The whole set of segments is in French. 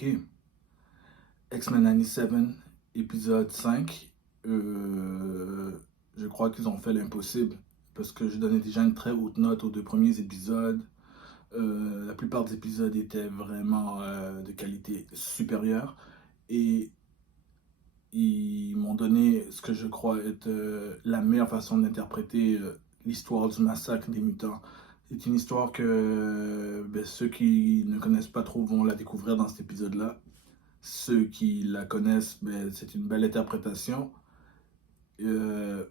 OK. X-Men 97, épisode 5. Je crois qu'ils ont fait l'impossible parce que je donnais déjà une très haute note aux deux premiers épisodes. La plupart des épisodes étaient vraiment de qualité supérieure et ils m'ont donné ce que je crois être la meilleure façon d'interpréter l'histoire du massacre des mutants. C'est une histoire que ceux qui ne connaissent pas trop vont la découvrir dans cet épisode-là. Ceux qui la connaissent, c'est une belle interprétation. Euh,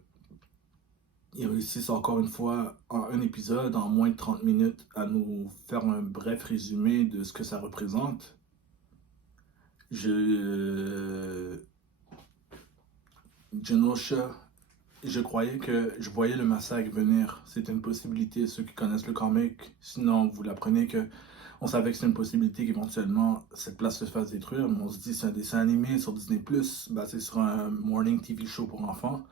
Ils réussissent encore une fois en un épisode, en moins de 30 minutes, à nous faire un bref résumé de ce que ça représente. Je, Genosha, je croyais que je voyais le massacre venir. C'était une possibilité, ceux qui connaissent le comic. Sinon, vous l'apprenez que on savait que c'était une possibilité qu'éventuellement cette place se fasse détruire. Mais on se dit c'est un dessin animé sur Disney+, basé sur un morning TV show pour enfants.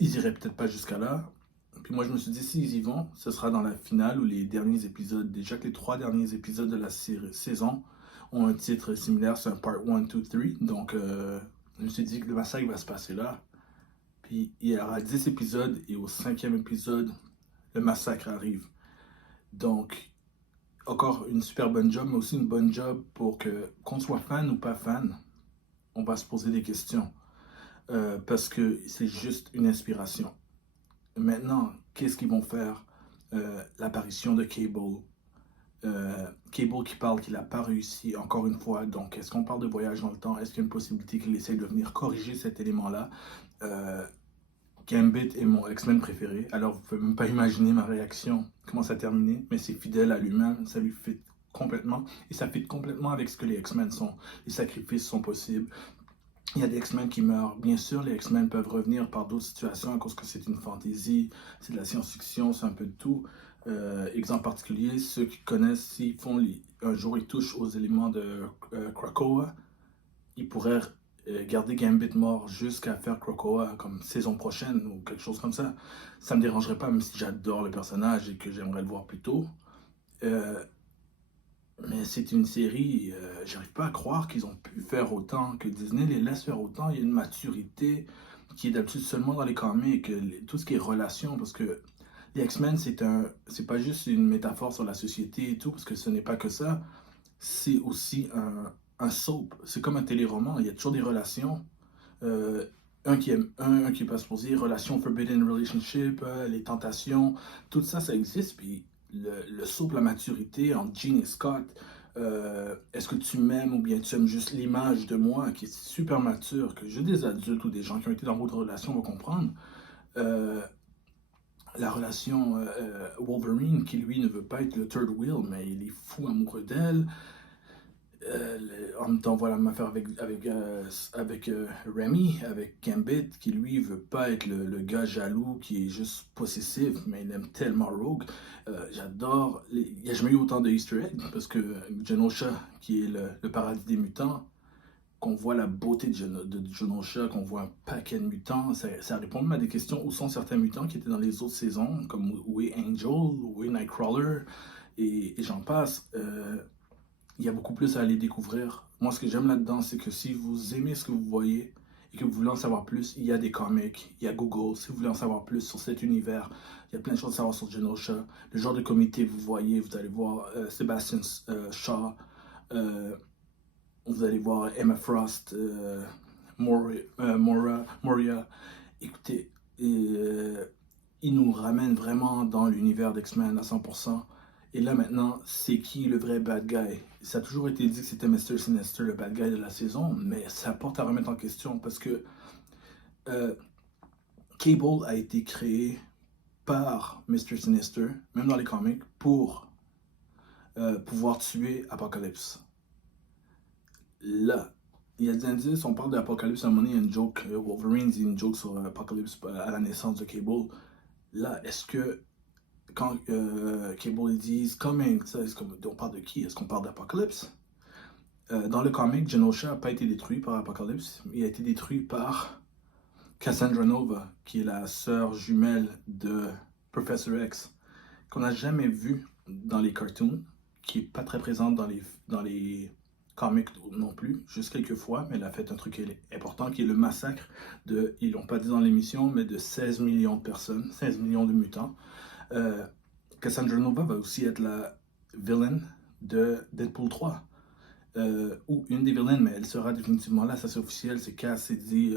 Ils iraient peut-être pas jusqu'à là. Puis moi, je me suis dit, s'ils y vont, ce sera dans la finale ou les derniers épisodes. Déjà que les trois derniers épisodes de la saison ont un titre similaire, c'est un Part 1, 2, 3. Donc, je me suis dit que le massacre va se passer là. Puis il y aura 10 épisodes et au cinquième épisode, le massacre arrive. Donc, encore une super bonne job, mais aussi une bonne job pour que, qu'on soit fan ou pas fan, on va se poser des questions. Parce que c'est juste une inspiration. Maintenant, qu'est-ce qu'ils vont faire? L'apparition de Cable. Cable qui parle qu'il n'a pas réussi encore une fois. Donc, est-ce qu'on parle de voyage dans le temps? Est-ce qu'il y a une possibilité qu'il essaie de venir corriger cet élément-là? Euh, Gambit est mon X-Men préféré. Alors, vous ne pouvez même pas imaginer ma réaction, comment ça a terminé. Mais c'est fidèle à lui-même. Ça lui fit complètement. Et ça fit complètement avec ce que les X-Men sont. Les sacrifices sont possibles. Il y a des X-Men qui meurent. Bien sûr, les X-Men peuvent revenir par d'autres situations à cause que c'est une fantaisie, c'est de la science-fiction, c'est un peu de tout. Exemple particulier, ceux qui connaissent, s'ils font un jour ils touchent aux éléments de Krakoa, ils pourraient garder Gambit mort jusqu'à faire Krakoa comme saison prochaine ou quelque chose comme ça. Ça me dérangerait pas, même si j'adore le personnage et que j'aimerais le voir plus tôt. Euh, mais c'est une série, j'arrive pas à croire qu'ils ont pu faire autant, que Disney les laisse faire autant. Il y a une maturité qui est d'habitude seulement dans les comics, tout ce qui est relation, parce que les X-Men, c'est pas juste une métaphore sur la société et tout, parce que ce n'est pas que ça. C'est aussi un soap. C'est comme un téléroman. Il y a toujours des relations. Euh, un qui aime un qui est pas supposé, relation forbidden relationship, les tentations, tout ça, ça existe. Puis le saut pour la maturité entre Jean et Scott, est-ce que tu m'aimes ou bien tu aimes juste l'image de moi qui est super mature, que juste des adultes ou des gens qui ont été dans votre relation vont comprendre. Euh, la relation Wolverine, qui lui ne veut pas être le third wheel, mais il est fou amoureux d'elle. En même temps, voilà, m'affaire avec Remy, avec Gambit, qui lui veut pas être le gars jaloux qui est juste possessif, mais il aime tellement Rogue. J'adore. Il n'y a jamais eu autant de Easter eggs parce que Genosha, qui est le paradis des mutants, qu'on voit la beauté de Genosha, qu'on voit un paquet de mutants, ça répond même à des questions où sont certains mutants qui étaient dans les autres saisons, comme où est Angel, où est Nightcrawler, et j'en passe. Il y a beaucoup plus à aller découvrir. Moi, ce que j'aime là-dedans, c'est que si vous aimez ce que vous voyez et que vous voulez en savoir plus, il y a des comics, il y a Google. Si vous voulez en savoir plus sur cet univers, il y a plein de choses à savoir sur Genosha. Le genre de comité vous voyez, vous allez voir Sebastian Shaw, euh, vous allez voir Emma Frost, Moria. Écoutez, il nous ramène vraiment dans l'univers d'X-Men à 100%. Et là maintenant, c'est qui le vrai bad guy? Ça a toujours été dit que c'était Mr. Sinister, le bad guy de la saison, mais ça porte à remettre en question parce que euh, Cable a été créé par Mr. Sinister, même dans les comics, pour pouvoir tuer Apocalypse. Là, il y a des indices, on parle d'Apocalypse à un moment donné, il y a une joke, Wolverine dit une joke sur Apocalypse à la naissance de Cable. Là, est-ce que quand Cable ils disent coming, ça, on parle de qui? Est-ce qu'on parle d'Apocalypse? Dans le comic, Genosha n'a pas été détruit par Apocalypse, il a été détruit par Cassandra Nova, qui est la sœur jumelle de Professor X, qu'on n'a jamais vu dans les cartoons, qui est pas très présente dans les comic non plus, juste quelques fois, mais elle a fait un truc important qui est le massacre de, ils l'ont pas dit dans l'émission, mais de 16 millions de personnes, 16 millions de mutants. Euh, Cassandra Nova va aussi être la villain de Deadpool 3. Ou une des villaines, mais elle sera définitivement là, ça c'est officiel, c'est Cass, c'est dit,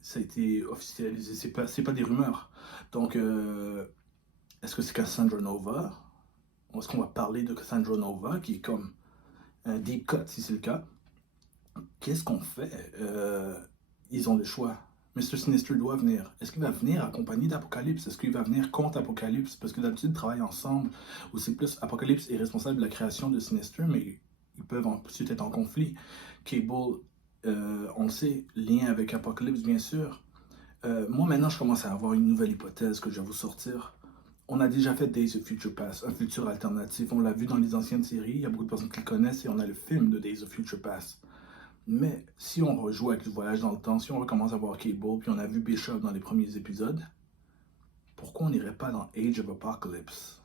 ça a été officialisé, c'est pas des rumeurs. Donc, est-ce que c'est Cassandra Nova? Ou est-ce qu'on va parler de Cassandra Nova, qui est comme un deep cut si c'est le cas? Qu'est-ce qu'on fait? Ils ont le choix. Mr. Sinister doit venir. Est-ce qu'il va venir accompagné d'Apocalypse? Est-ce qu'il va venir contre Apocalypse? Parce que d'habitude, ils travaillent ensemble. Ou c'est plus Apocalypse est responsable de la création de Sinister, mais ils peuvent ensuite être en conflit. Cable, on le sait, lien avec Apocalypse, bien sûr. Moi, maintenant, je commence à avoir une nouvelle hypothèse que je vais vous sortir. On a déjà fait Days of Future Past, un futur alternatif. On l'a vu dans les anciennes séries. Il y a beaucoup de personnes qui le connaissent et on a le film de Days of Future Past. Mais si on rejoue avec le voyage dans le temps, si on recommence à voir Cable, puis on a vu Bishop dans les premiers épisodes, pourquoi on n'irait pas dans Age of Apocalypse?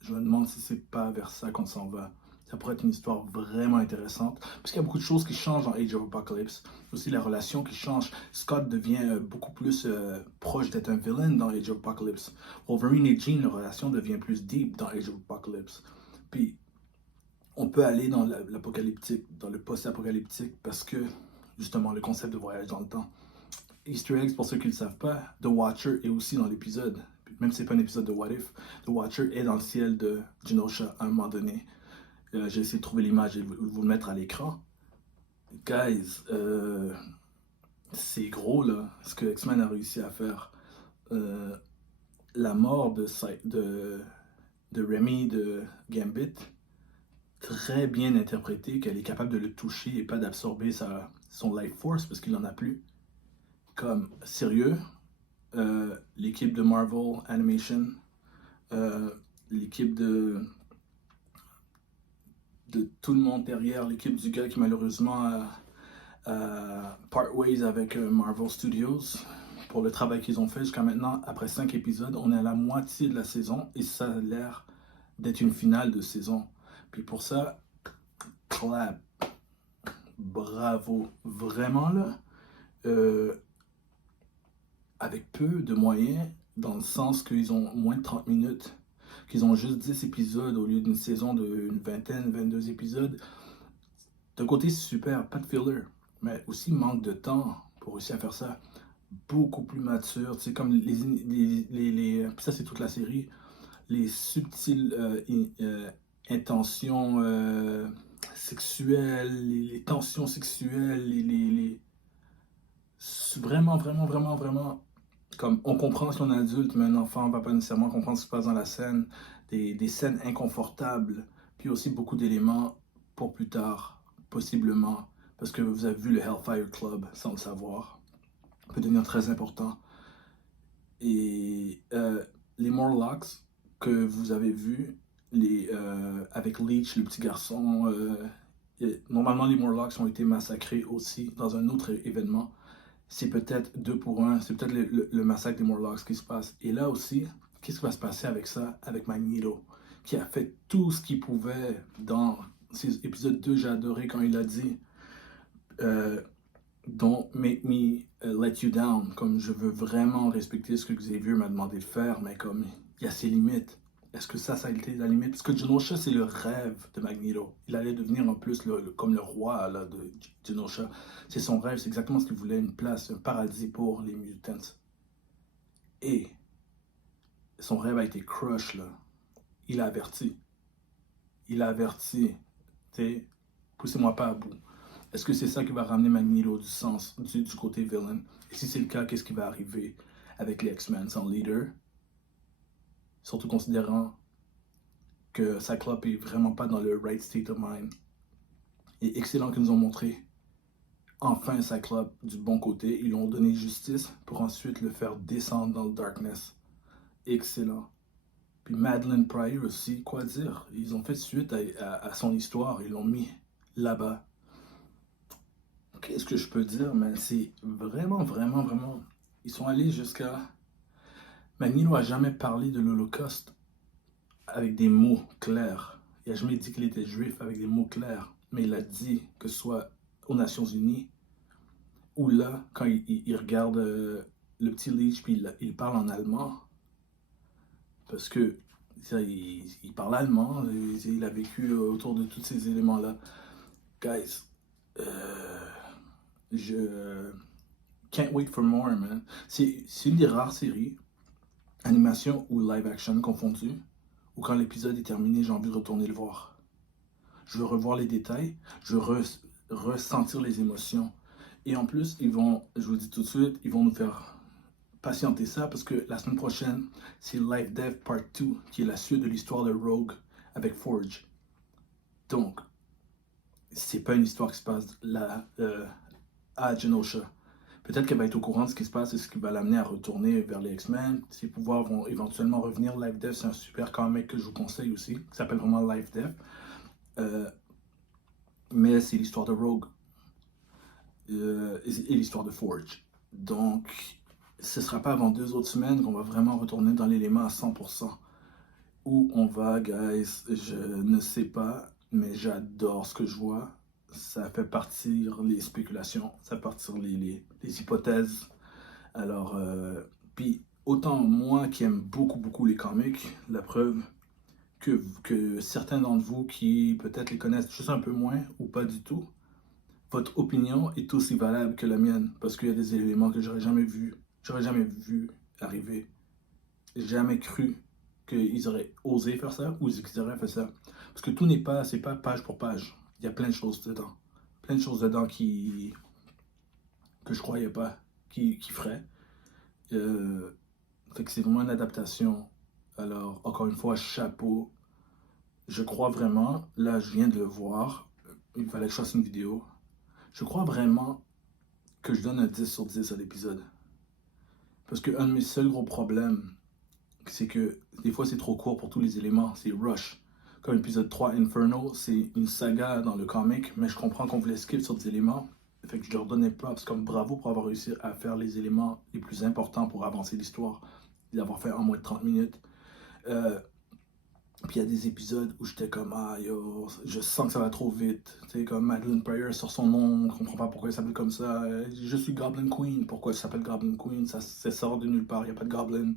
Je me demande si c'est pas vers ça qu'on s'en va. Ça pourrait être une histoire vraiment intéressante, parce qu'il y a beaucoup de choses qui changent dans Age of Apocalypse. Aussi la relation qui change. Scott devient beaucoup plus proche d'être un villain dans Age of Apocalypse. Wolverine et Jean, leur relation devient plus deep dans Age of Apocalypse. Puis on peut aller dans l'apocalyptique, dans le post-apocalyptique, parce que, justement, le concept de voyage dans le temps. Easter eggs, pour ceux qui ne le savent pas, The Watcher est aussi dans l'épisode. Même si ce n'est pas un épisode de What If, The Watcher est dans le ciel de Genosha à un moment donné. J'ai essayé de trouver l'image et de vous le mettre à l'écran. Guys, c'est gros, là, ce que X-Men a réussi à faire. La mort de Remy de Gambit, très bien interprété, qu'elle est capable de le toucher et pas d'absorber son life force parce qu'il n'en a plus. Comme sérieux, l'équipe de Marvel Animation, l'équipe de tout le monde derrière, l'équipe du gars qui malheureusement a part ways avec Marvel Studios pour le travail qu'ils ont fait jusqu'à maintenant. Après 5 épisodes, on est à la moitié de la saison et ça a l'air d'être une finale de saison. Puis pour ça, clap, bravo, vraiment là, avec peu de moyens, dans le sens qu'ils ont moins de 30 minutes, qu'ils ont juste 10 épisodes au lieu d'une saison d'une vingtaine, 22 épisodes. D'un côté, c'est super, pas de filler, mais aussi manque de temps pour réussir à faire ça. Beaucoup plus mature, tu sais, comme puis ça c'est toute la série, les subtiles intentions sexuelles, les tensions sexuelles, vraiment, vraiment, vraiment, vraiment, comme on comprend si on est adulte, mais un enfant ne va pas nécessairement comprendre ce qui se passe dans la scène, des scènes inconfortables, puis aussi beaucoup d'éléments pour plus tard, possiblement, parce que vous avez vu le Hellfire Club sans le savoir, peut devenir très important. Et les Morlocks que vous avez vus, avec Leech, le petit garçon, normalement les Morlocks ont été massacrés aussi dans un autre événement. C'est peut-être 2 pour 1, c'est peut-être le massacre des Morlocks qui se passe. Et là aussi, qu'est-ce qui va se passer avec ça, avec Magneto, qui a fait tout ce qu'il pouvait dans ces épisodes 2, j'ai adoré quand il a dit Don't make me let you down, comme je veux vraiment respecter ce que Xavier m'a demandé de faire, mais comme il y a ses limites. Est-ce que ça a été la limite? Parce que Genosha, c'est le rêve de Magneto. Il allait devenir en plus comme le roi là, de Genosha. C'est son rêve, c'est exactement ce qu'il voulait, une place, un paradis pour les mutants. Et son rêve a été crush, là. Il a averti. Il a averti. T'sais, poussez-moi pas à bout. Est-ce que c'est ça qui va ramener Magneto du côté villain? Et si c'est le cas, qu'est-ce qui va arriver avec les X-Men sans leader? Surtout considérant que Cyclope est vraiment pas dans le right state of mind. Et excellent qu'ils nous ont montré enfin Cyclope du bon côté. Ils lui ont donné justice pour ensuite le faire descendre dans le darkness. Excellent. Puis Madeleine Pryor aussi, quoi dire? Ils ont fait suite à son histoire. Ils l'ont mis là-bas. Qu'est-ce que je peux dire? Mais c'est vraiment, vraiment, vraiment... Ils sont allés jusqu'à... Magneto n'a jamais parlé de l'Holocauste avec des mots clairs. Il n'a jamais dit qu'il était juif avec des mots clairs. mais il a dit que ce soit aux Nations Unies, ou là, quand il regarde le petit Leech, puis il parle en allemand, parce que ça, il parle allemand, il a vécu autour de tous ces éléments-là. Guys, je can't wait for more, man. C'est une des rares séries, animation ou live action confondues, où quand l'épisode est terminé, j'ai envie de retourner le voir. Je veux revoir les détails, je veux ressentir les émotions. Et en plus, je vous le dis tout de suite, ils vont nous faire patienter ça parce que la semaine prochaine, c'est Life Dev Part 2 qui est la suite de l'histoire de Rogue avec Forge. Donc, c'est pas une histoire qui se passe là à Genosha. Peut-être qu'elle va être au courant de ce qui se passe et ce qui va l'amener à retourner vers les X-Men. Ses pouvoirs vont éventuellement revenir. Life Dev, c'est un super comic que je vous conseille aussi, qui s'appelle vraiment Life Dev. Mais c'est l'histoire de Rogue et l'histoire de Forge. Donc, ce ne sera pas avant 2 autres semaines qu'on va vraiment retourner dans l'élément à 100%. Où on va, guys, je ne sais pas, mais j'adore ce que je vois. Ça fait partir les spéculations, ça fait partir les hypothèses. Alors, puis autant moi qui aime beaucoup les comics, la preuve que certains d'entre vous qui peut-être les connaissent juste un peu moins ou pas du tout, votre opinion est aussi valable que la mienne parce qu'il y a des éléments que j'aurais jamais vu arriver, jamais cru qu'ils auraient osé faire ça ou qu'ils auraient fait ça. Parce que tout n'est pas, c'est pas page pour page. Il y a plein de choses dedans. Plein de choses dedans que je croyais pas qui feraient. Fait que c'est vraiment une adaptation. Alors, encore une fois, chapeau. Je crois vraiment, là je viens de le voir, il fallait que je fasse une vidéo. Je crois vraiment que je donne un 10 sur 10 à l'épisode. Parce qu'un de mes seuls gros problèmes, c'est que des fois c'est trop court pour tous les éléments, c'est rush. Comme l'épisode 3 Inferno, c'est une saga dans le comic, mais je comprends qu'on voulait skip sur des éléments. Fait que je leur donnais props comme bravo pour avoir réussi à faire les éléments les plus importants pour avancer l'histoire, et l'avoir fait en moins de 30 minutes. Puis il y a des épisodes où j'étais comme, ah yo, je sens que ça va trop vite. Tu sais, comme Madeline Pryor sur son nom, on comprend pas pourquoi elle s'appelle comme ça. Je suis Goblin Queen, pourquoi elle s'appelle Goblin Queen? Ça sort de nulle part, il n'y a pas de Goblin.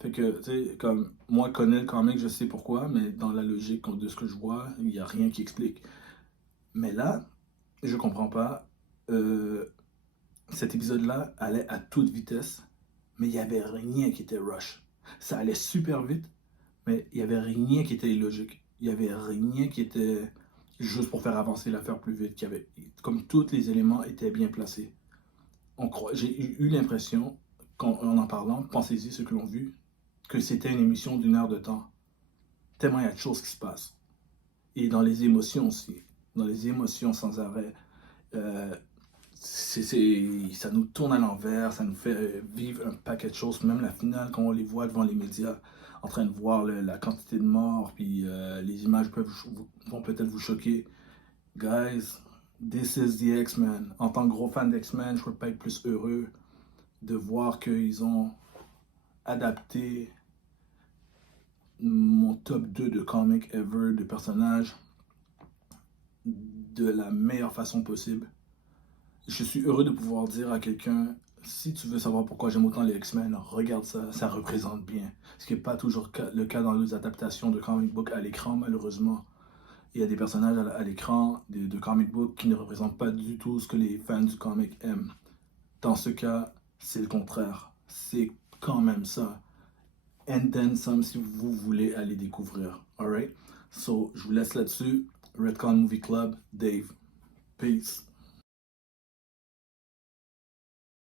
Fait que, tu sais, comme, moi, je connais le comic, je sais pourquoi, mais dans la logique de ce que je vois, il n'y a rien qui explique. Mais là, je comprends pas. Cet épisode-là allait à toute vitesse, mais il n'y avait rien qui était rush. Ça allait super vite, mais il n'y avait rien qui était illogique. Il n'y avait rien qui était juste pour faire avancer l'affaire plus vite. Comme tous les éléments étaient bien placés. J'ai eu l'impression, en parlant, pensez-y ceux qui l'ont vu, que c'était une émission d'1 heure de temps. Tellement il y a de choses qui se passent. Et dans les émotions aussi. Dans les émotions sans arrêt. Ça nous tourne à l'envers, ça nous fait vivre un paquet de choses. Même la finale, quand on les voit devant les médias, en train de voir la quantité de morts, puis les images vont peut-être vous choquer. Guys, this is the X-Men. En tant que gros fan d'X-Men, je ne peux pas être plus heureux de voir qu'ils ont adapté mon top 2 de comics ever, de personnages, de la meilleure façon possible. Je suis heureux de pouvoir dire à quelqu'un, si tu veux savoir pourquoi j'aime autant les X-Men, regarde ça, ça représente bien. Ce qui n'est pas toujours le cas dans les adaptations de comic book à l'écran, malheureusement. Il y a des personnages à l'écran de comic book qui ne représentent pas du tout ce que les fans du comic aiment. Dans ce cas, c'est le contraire. C'est quand même ça. And then some si vous voulez aller découvrir. Alright? So, je vous laisse là-dessus. Redcon Movie Club, Dave. Peace.